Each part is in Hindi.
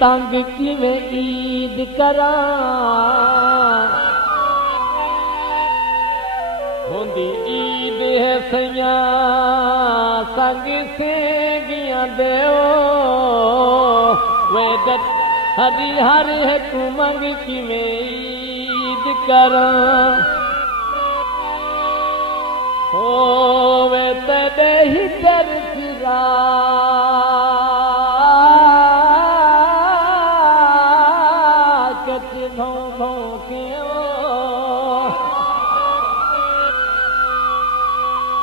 तंग किवें ईद करा होंदी ईद है सैया संग सेगियां देओ वेदत हरी हर है तू मंग किवें ईद करा होवे तदे ही दरसिरा कच भों भों के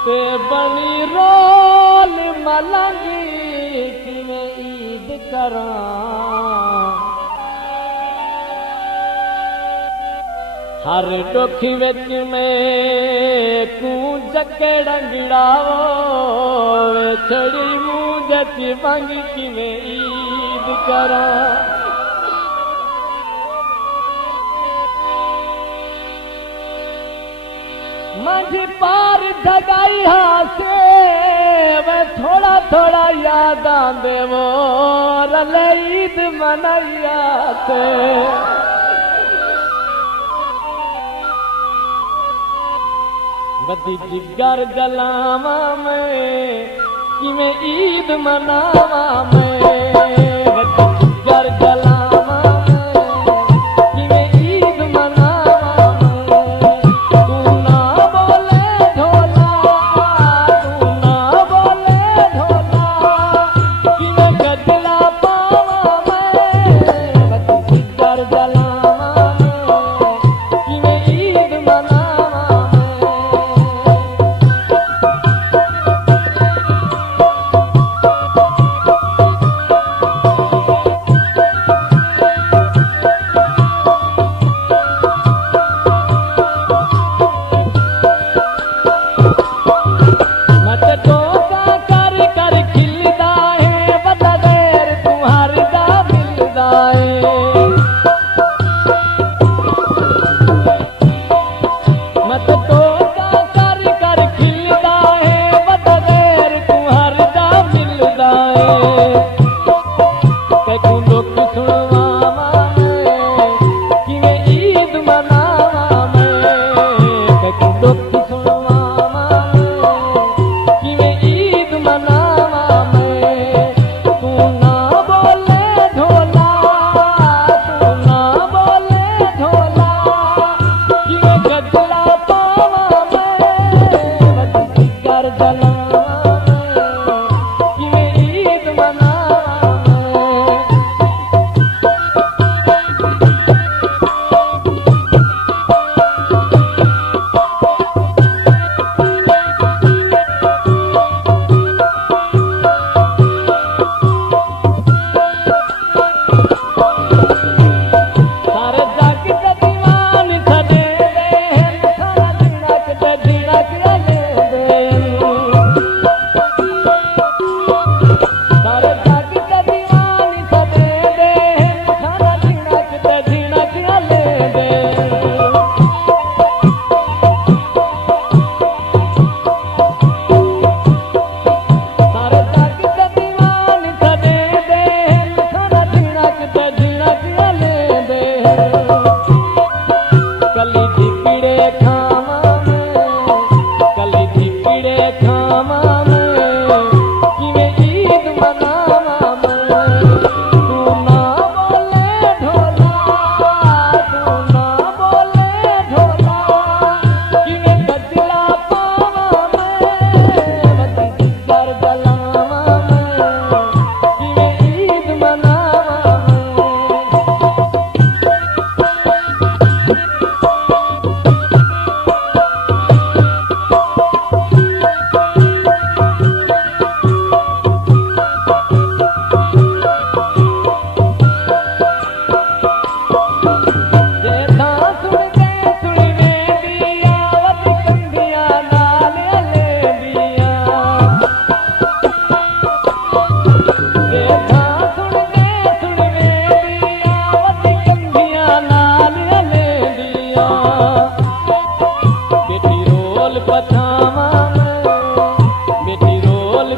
ते बनी रोल मलंगी किवें ईद करा हर डोखी विच में कूं जकड़ंगड़ाओ छड़ी मूंह जच मंग किवें ईद करा मंझ पार धगाई हासे वे थोड़ा थोड़ा याद आंदे वो रल ईद मनैया से बदी जिगर जलावा में किवें ईद मनावा में बदी जिगर जलावा में किवें ईद मनावा में तू ना बोले ढोला तू ना बोले ढोला किवें गजला पावा में बदी जिगर जलावा में किवें ईद मनावा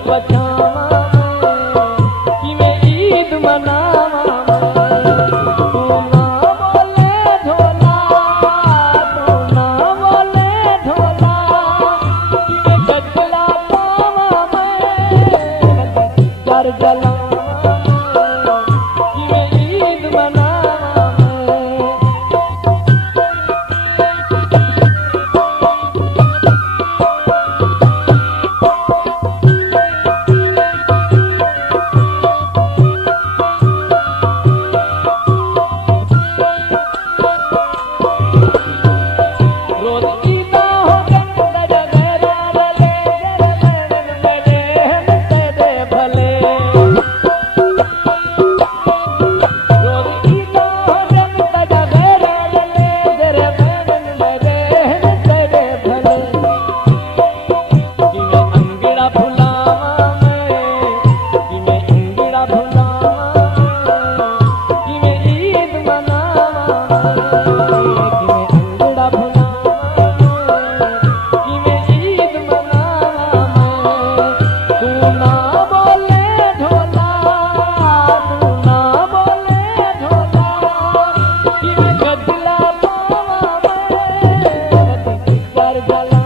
पछावा किवें ईद मनावा। कर जलावा किवें ईद मनावा कर जला